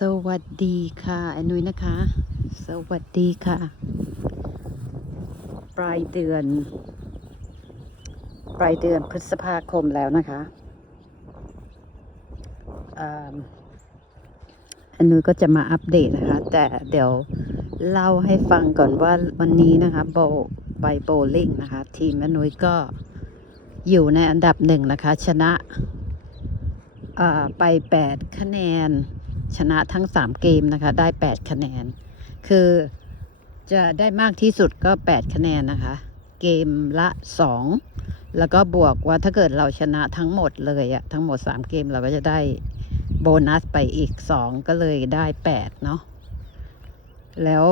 สวัสดีค่ะอนุยนะคะ สวัสดีค่ะ ปลายเดือน ปลายเดือนพฤษภาคมแล้วนะคะอันนุยก็จะมาอัปเดตนะคะ แต่เดี๋ยวเล่าให้ฟังก่อนว่าวันนี้นะคะโบไปโบลิ่งนะคะ ทีมอนุยก็อยู่ในอันดับหนึ่งนะคะ ชนะอ่าไป 8 คะแนน ชนะทั้ง 3 เกมนะคะ ได้ 8 คะแนน คือจะได้มากที่สุดก็ 8 คะแนนนะคะ เกมละ 2 แล้วก็บวกว่าถ้าเกิดเราชนะทั้งหมดเลยอะทั้งหมด 3 เกมเราก็จะได้โบนัสไปอีก 2 ก็เลยได้ 8 เนาะแล้ว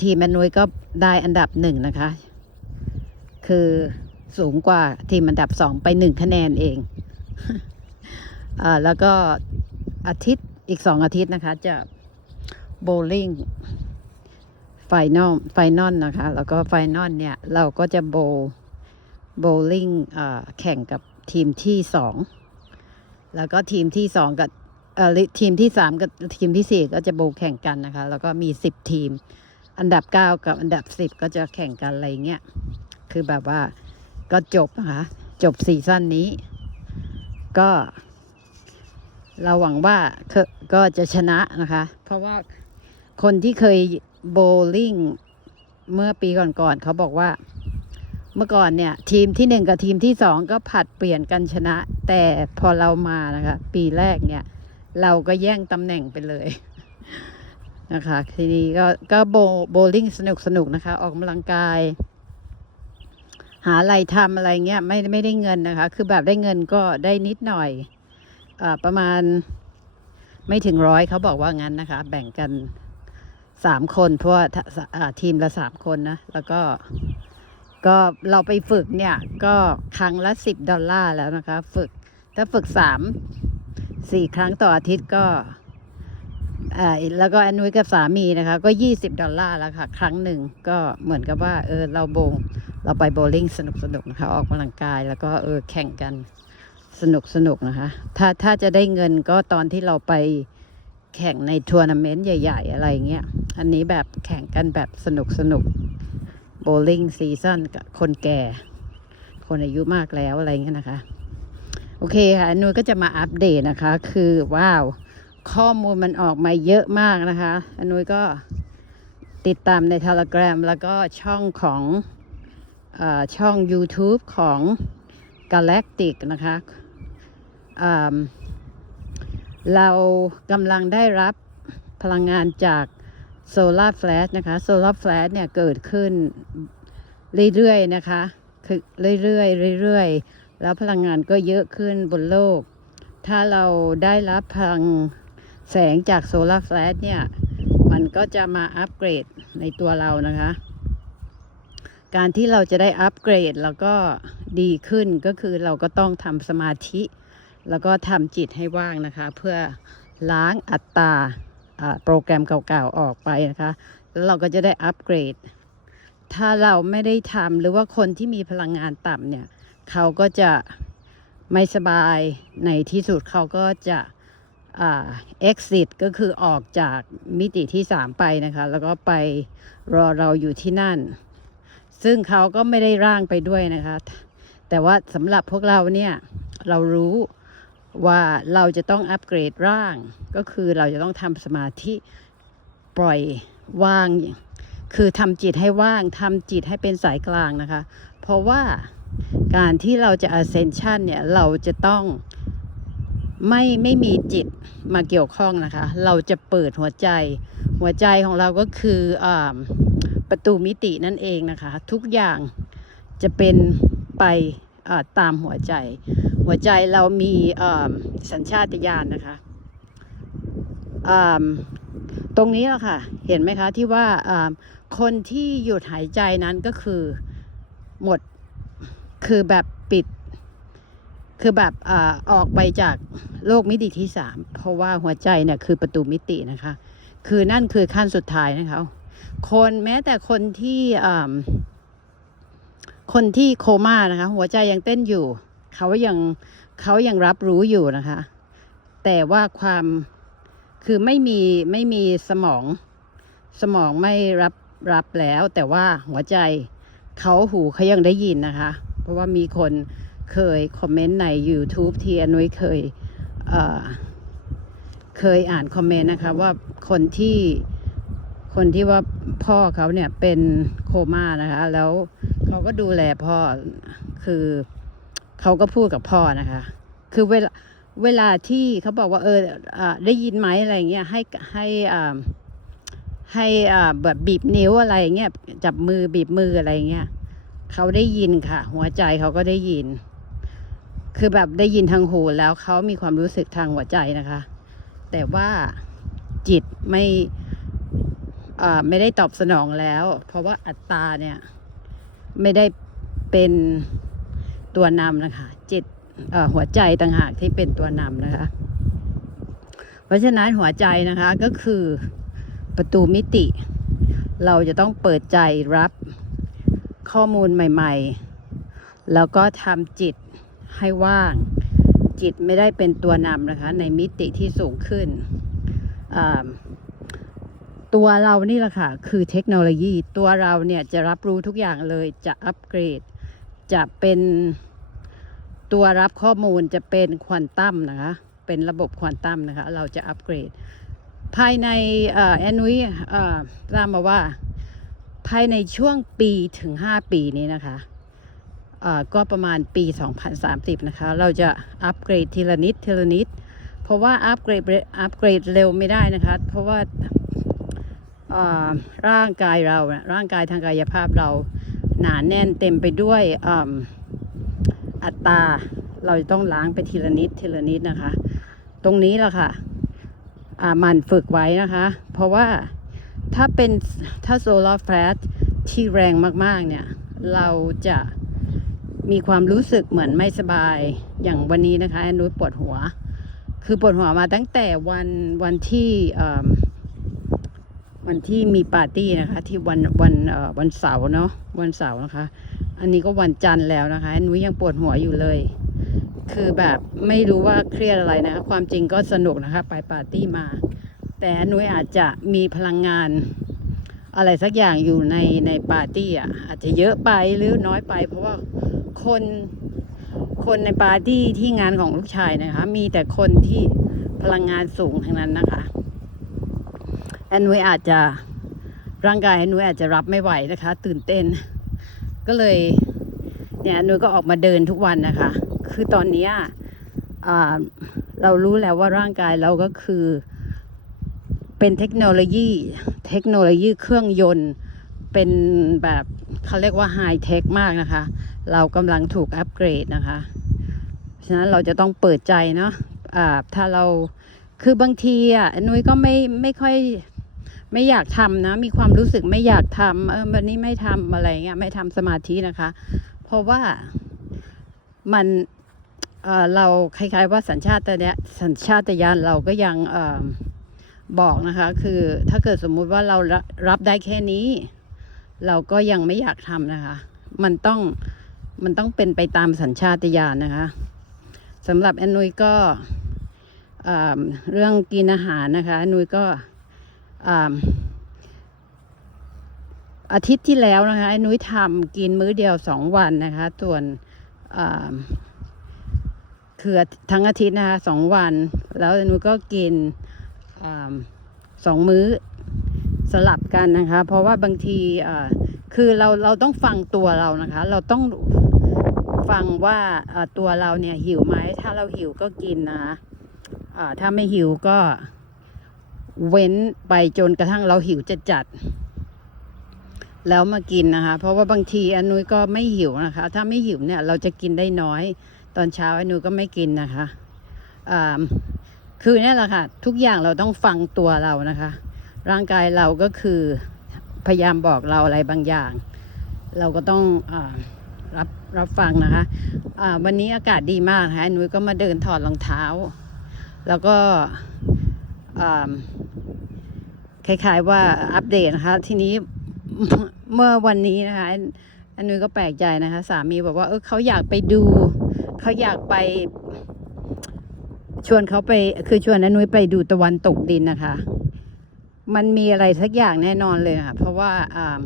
ทีมแมนนุยก็ได้อันดับหนึ่งนะคะ คือสูงกว่าทีมอันดับ2ไป1คะแนนเองอแล้วก็อาทิตย์ อีกสองอาทิตย์นะคะ จะโบลิ่งไฟนอลไฟนอลนะคะ แล้วก็ไฟนอลเนี่ย เราก็จะโบโบลิ่งแข่งกับทีมที่สองแล้วก็ทีมที่สองกับเออทีมที่สามกับทีมที่สี่ก็จะโบแข่งกันนะคะ แล้วก็มีสิบทีม อันดับเก้ากับอันดับสิบก็จะแข่งกันอะไรเงี้ยคือแบบว่าก็จบนะคะ จบซีซั่นนี้ ก็ เราหวังว่าก็จะชนะนะคะ เพราะว่าคนที่เคยโบว์ลิ่งเมื่อปีก่อนๆเขาบอกว่า เมื่อก่อนเนี่ย ทีมที่หนึ่งกับทีมที่สองก็ผัดเปลี่ยนกันชนะ แต่พอเรามานะคะ ปีแรกเนี่ย เราก็แย่งตำแหน่งไปเลยนะคะ ทีนี้ก็ก็โบโบว์ลิ่งสนุกสนุกนะคะ ออกกำลังกาย หาอะไรทำอะไรเงี้ยไม่ไม่ได้เงินนะคะ คือแบบได้เงินก็ได้นิดหน่อย ประมาณไม่ถึงร้อยเขาบอกว่างั้นนะคะ แบ่งกันสามคน เพราะว่าทีมละสามคนนะ แล้วก็ก็เราไปฝึกเนี่ย ก็ครั้งละสิบดอลลาร์แล้วนะคะ ฝึกถ้าฝึกสามสี่ครั้งต่ออาทิตย์ก็แล้วก็อนนุยกับสามีนะคะ ก็ยี่สิบดอลลาร์แล้วค่ะ ครั้งหนึ่งก็เหมือนกับว่า เออ เราโบง เราไปโบลิ่งสนุกสนุกๆนะคะ ออกกำลังกายแล้วก็เออแข่งกัน สนุกสนุกนะคะ ถ้าถ้าจะได้เงินก็ตอนที่เราไปแข่งในทัวร์นาเมนต์ใหญ่ ๆ อะไรเงี้ย อันนี้แบบแข่งกันแบบสนุกสนุกโบลิ่งซีซั่นกับคนแก่ คนอายุมากแล้วอะไรเงี้ยนะคะ โอเคค่ะอันนุยก็จะมาอัปเดตนะคะ คือว้าว ข้อมูลมันออกมาเยอะมากนะคะอันนุยก็ติดตามใน Telegram แล้วก็ช่องของอช่อง YouTube ของ Galactic นะคะ เรากำลังได้รับพลังงานจากโซลาร์แฟลชนะคะโซลาร์แฟลชเนี่ยเกิดขึ้นเรื่อยๆนะคะคือเรื่อยๆเรื่อยๆ แล้วพลังงานก็เยอะขึ้นบนโลก ถ้าเราได้รับพลังแสงจากโซลาร์แฟลชเนี่ย มันก็จะมาอัปเกรดในตัวเรานะคะ การที่เราจะได้อัปเกรดแล้วก็ดีขึ้นก็คือเราก็ต้องทำสมาธิ แล้วก็ทำจิตให้ว่างนะคะ เพื่อล้างอัตตาโปรแกรมเก่าๆออกไปนะคะ แล้วเราก็จะได้อัปเกรด ถ้าเราไม่ได้ทำหรือว่าคนที่มีพลังงานต่ำเนี่ย เขาก็จะไม่สบายในที่สุดเขาก็จะเอ่า exit ก็คือออกจากมิติที่ 3 ไปนะคะ แล้วก็ไปรอเราอยู่ที่นั่น ซึ่งเขาก็ไม่ได้ร่างไปด้วยนะคะ แต่ว่าสำหรับพวกเราเนี่ย เรารู้ ว่าเราจะต้องอัปเกรดร่าง ก็คือเราจะต้องทำสมาธิปล่อยว่าง คือทำจิตให้ว่างทำจิตให้เป็นสายกลางนะคะ เพราะว่าการที่เราจะ ascension เนี่ยเราจะต้องไม่ไม่มีจิตมาเกี่ยวข้องนะคะ เราจะเปิดหัวใจ หัวใจของเราก็คืออประตูมิตินั่นเองนะคะ ทุกอย่างจะเป็นไปตามหัวใจ หัวใจเรามีสัญชาตญาณนะคะตรงนี้แหละค่ะ เห็นไหมคะที่ว่าคนที่หยุดหายใจนั้นก็คือหมดคือแบบปิด คือแบบอออกไปจากโลกมิติที่สามเพราะว่าหัวใจเนี่ยคือประตูมิตินะคะ คือนั่นคือขั้นสุดท้ายนะคะคนแม้แต่คนที่คนที่โคม่านะคะ หัวใจยังเต้นอยู่ เขายังเขายังรับรู้อยู่นะคะ แต่ว่าความคือไม่มีไม่มีสมอง สมองไม่รับรับแล้ว แต่ว่าหัวใจเขาหูเขายังได้ยินนะคะ เพราะว่ามีคนเคยคอมเมนต์ใน YouTube ที่อนุยเคยเเคยอ่านคอมเมนต์นะคะ ว่าคนที่คนที่ว่าพ่อเขาเนี่ยเป็นโคม่านะคะ แล้วเขาก็ดูแลพ่อคือ เขาก็พูดกับพ่อนะคะ คือเวลาเวลาที่เขาบอกว่าเออได้ยินไหมอะไรเงี้ยให้ให้อ่าให้อ่าแบบบีบนิ้วอะไรเงี้ยจับมือบีบมืออะไรเงี้ยเขาได้ยินค่ะ หัวใจเขาก็ได้ยิน คือแบบได้ยินทางหูแล้วเขามีความรู้สึกทางหัวใจนะคะ แต่ว่าจิตไม่ไม่ได้ตอบสนองแล้ว เพราะว่าอัตตราเนี่ย ไม่ได้เป็น ตัวนำนะคะ จิตหัวใจต่างหากที่เป็นตัวนำนะคะ เพราะฉะนั้นหัวใจนะคะก็คือประตูมิติ เราจะต้องเปิดใจรับข้อมูลใหม่ ๆ แล้วก็ทำจิตให้ว่าง จิตไม่ได้เป็นตัวนำนะคะ ในมิติที่สูงขึ้น ตัวเรานี่แหละค่ะ คือเทคโนโลยีตัวเราเนี่ยจะรับรู้ทุกอย่างเลยจะอัปเกรด จะเป็นตัวรับข้อมูลจะเป็นควอนตัมนะคะ เป็นระบบควอนตัมนะคะ เราจะอัปเกรด ภายในเอ่อแอนนุยเอ่อทราบมาว่า ภายในช่วงปีถึง 5 ปีนี้นะคะก็ประมาณปี 2030 นะคะ เราจะอัปเกรดทีละนิดทีละนิด เพราะว่าอัปเกรดอัปเกรดเร็วไม่ได้นะคะ เพราะว่าร่างกายเราเนี่ยร่างกายทางกายภาพเรา หนาแน่นเต็มไปด้วยอัตราเราจะต้องล้างไปทีละนิดทีละนิดนะคะ ตรงนี้แหละค่ะมันฝึกไว้นะคะ เพราะว่าถ้าเป็นถ้าโซลาร์แฟลชที่แรงมากๆเนี่ย เราจะมีความรู้สึกเหมือนไม่สบายอย่างวันนี้นะคะแอนนุ้ยปวดหัว คือปวดหัวมาตั้งแต่วันวันที่ วันที่มีปาร์ตี้นะคะ ที่วันวันเอ่อวันเสาร์เนาะวันเสาร์นะคะ อันนี้ก็วันจันทร์แล้วนะคะแอนนุ้ยยังปวดหัวอยู่เลย คือแบบไม่รู้ว่าเครียดอะไรนะคะ ความจริงก็สนุกนะคะ ไปปาร์ตี้มา แต่นุ้ยอาจจะมีพลังงานอะไรสักอย่างอยู่ในในปาร์ตี้อะอาจจะเยอะไปหรือน้อยไป เพราะว่าคนคนในปาร์ตี้ที่งานของลูกชายนะคะ มีแต่คนที่พลังงานสูงทั้งนั้นนะคะ แอนนุ้ยอาจจะร่างกายแอนนุ้ยอาจจะรับไม่ไหวนะคะ ตื่นเต้น ก็เลยเนี่ยนุ้ยก็ออกมาเดินทุกวันนะคะ คือตอนนี้เรารู้แล้วว่าร่างกายเราก็คือเป็นเทคโนโลยีเทคโนโลยีเครื่องยนต์เป็นแบบเขาเรียกว่าไฮเทคมากนะคะ เรากำลังถูกอัปเกรดนะคะ ฉะนั้นเราจะต้องเปิดใจเนาะอ่าถ้าเราคือบางทีอะนุ้ยก็ไม่ไม่ค่อย ไม่อยากทำนะ มีความรู้สึกไม่อยากทำเออวันนี้ไม่ทำอะไรเงี้ยไม่ทำสมาธินะคะ เพราะว่ามันเออเราคล้ายๆว่าสัญชาตญาณสัญชาตญาณเราก็ยังเออบอกนะคะ คือถ้าเกิดสมมุติว่าเรารับได้แค่นี้ เราก็ยังไม่อยากทำนะคะ มันต้องมันต้องเป็นไปตามสัญชาตญาณนะคะสำหรับแอนนุยก็เเรื่องกินอาหารนะคะนนุยก็ อาทิตย์ที่แล้วนะคะไอ้นุ้ยทำกินมื้อเดียวสองวันนะคะ ส่วนอ่าคือทั้งอาทิตย์นะคะสองวัน แล้วไอ้นุ้ยก็กินอสองมื้อสลับกันนะคะ เพราะว่าบางทีคือเราเราต้องฟังตัวเรานะคะ เราต้องฟังว่าตัวเราเนี่ยหิวไหมถ้าเราหิวก็กินนะคะถ้าไม่หิวก็ เว้นไปจนกระทั่งเราหิวจะจัด แล้วมากินนะคะ เพราะว่าบางทีอนุยก็ไม่หิวนะคะ ถ้าไม่หิวเนี่ย เราจะกินได้น้อย ตอนเช้าอนุยก็ไม่กินนะคะอ่าคือนี่แหละค่ะ ทุกอย่างเราต้องฟังตัวเรานะคะ ร่างกายเราก็คือพยายามบอกเราอะไรบางอย่าง เราก็ต้องอรับรับฟังนะคะอ่าวันนี้อากาศดีมากนะคะอนุยก็มาเดินถอดรองเท้า แล้วก็ คล้ายๆว่าอัปเดตนะคะ ทีนี้เมื่อวันนี้นะคะอันนุ้ยก็แปลกใจนะคะ สามีบอกว่าเออเขาอยากไปดูเขาอยากไป ชวนเขาไปคือชวนนุ้ยไปดูตะวันตกดินนะคะ มันมีอะไรสักอย่างแน่นอนเลยค่ะ เพราะว่าอ่า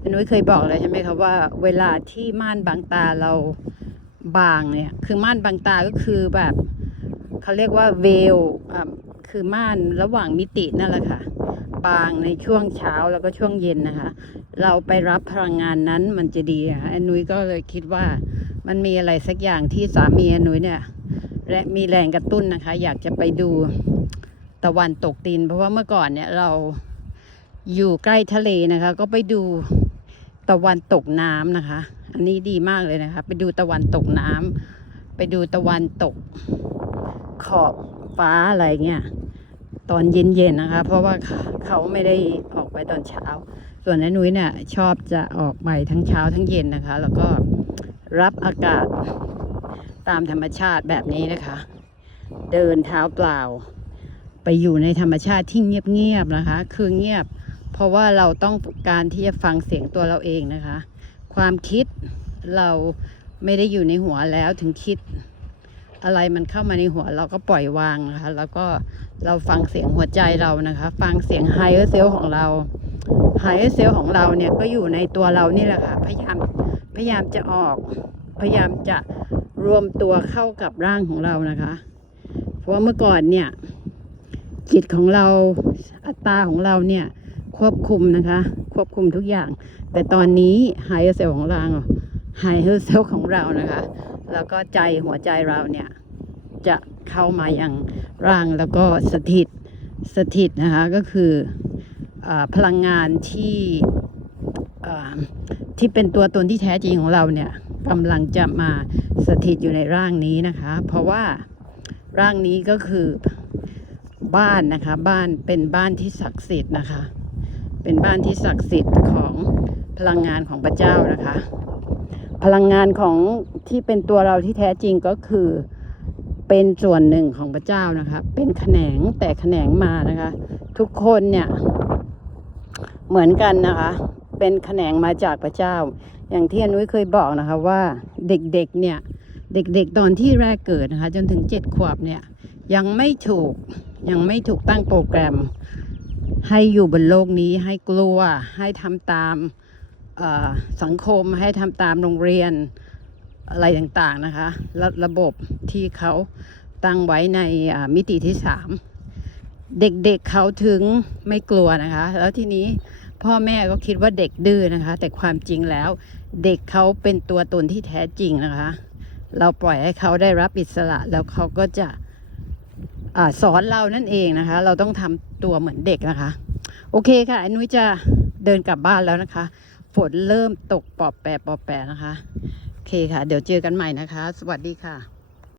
น้านุ้ยเคยบอกเลยใช่ไหมคะว่า เวลาที่ม่านบางตาเราบางเนี่ย คือม่านบางตาก็คือแบบเขาเรียกว่าเวลอ่าคือม่านระหว่างมิตินั่นแหละค่ะ บางในช่วงเช้าแล้วก็ช่วงเย็นนะคะ เราไปรับพลังงานนั้นมันจะดีอะแอนนุ้ยก็เลยคิดว่ามันมีอะไรสักอย่างที่สามีอนนุ้ยเนี่ยและมีแรงกระตุ้นนะคะ อยากจะไปดูตะวันตกดิน เพราะว่าเมื่อก่อนเนี่ยเราอยู่ใกล้ทะเลนะคะ ก็ไปดูตะวันตกน้ำนะคะ อันนี้ดีมากเลยนะคะ ไปดูตะวันตกน้ำไปดูตะวันตกขอบฟ้าอะไรเงี้ย ตอนเย็นๆนะคะ เพราะว่าเขาไม่ได้ออกไปตอนเช้า ส่วนน้นุ้ยเนี่ยชอบจะออกไปทั้งเช้าทั้งเย็นนะคะ แล้วก็รับอากาศตามธรรมชาติแบบนี้นะคะ เดินเท้าเปล่า ไปอยู่ในธรรมชาติที่เงียบๆนะคะ คือเงียบ เพราะว่าเราต้องการที่จะฟังเสียงตัวเราเองนะคะ ความคิดเราไม่ได้อยู่ในหัวแล้วถึงคิด อะไรมันเข้ามาในหัวเราก็ปล่อยวางนะคะ แล้วก็เราฟังเสียงหัวใจเรานะคะ ฟังเสียง higher self ของเรา higher self ของเราเนี่ยก็อยู่ในตัวเรานี่แหละค่ะ พยายามพยายามจะออก พยายามจะรวมตัวเข้ากับร่างของเรานะคะ เพราะว่าเมื่อก่อนเนี่ย จิตของเราอัตตาของเราเนี่ยควบคุมนะคะ ควบคุมทุกอย่าง แต่ตอนนี้ higher self ของเรา higher self ของเรานะคะ แล้วก็ใจหัวใจเราเนี่ย จะเข้ามาอย่างร่างแล้วก็สถิตสถิตนะคะก็คืออพลังงานที่ที่เป็นตัวตนที่แท้จริงของเราเนี่ยกำลังจะมาสถิตอยู่ในร่างนี้นะคะ เพราะว่าร่างนี้ก็คือบ้านนะคะบ้านเป็นบ้านที่ศักดิ์สิทธิ์นะคะ เป็นบ้านที่ศักดิ์สิทธิ์ของพลังงานของพระเจ้านะคะ พลังงานของที่เป็นตัวเราที่แท้จริงก็คือเป็นส่วนหนึ่งของพระเจ้านะคะ เป็นแขนงแต่แขนงมานะคะ ทุกคนเนี่ย เหมือนกันนะคะ เป็นแขนงมาจากพระเจ้า อย่างที่อนุ้ยเคยบอกนะคะว่าเด็กๆเนี่ย เด็กๆตอนที่แรกเกิดนะคะ จนถึงเจ็ดขวบเนี่ย ยังไม่ถูกยังไม่ถูกตั้งโปรแกรม ให้อยู่บนโลกนี้ให้กลัวให้ทำตาม สังคมให้ทำตามโรงเรียนอะไรต่างๆนะคะระระบบที่เขาตั้งไว้ในมิติที่สามเด็กๆเเขาถึงไม่กลัวนะคะ แล้วทีนี้พ่อแม่ก็คิดว่าเด็กดื้อนะคะ แต่ความจริงแล้ว เด็กเขาเป็นตัวตนที่แท้จริงนะคะ เราปล่อยให้เขาได้รับอิสระแล้วเขาก็จะอสอนเรานั่นเองนะคะ เราต้องทำตัวเหมือนเด็กนะคะ โอเคค่ะอนนุ้ยจะเดินกลับบ้านแล้วนะคะ ฝนเริ่มตกปอบแปรปอบแปรนะคะ โอเคค่ะ เดี๋ยวเจอกันใหม่นะคะ สวัสดีค่ะ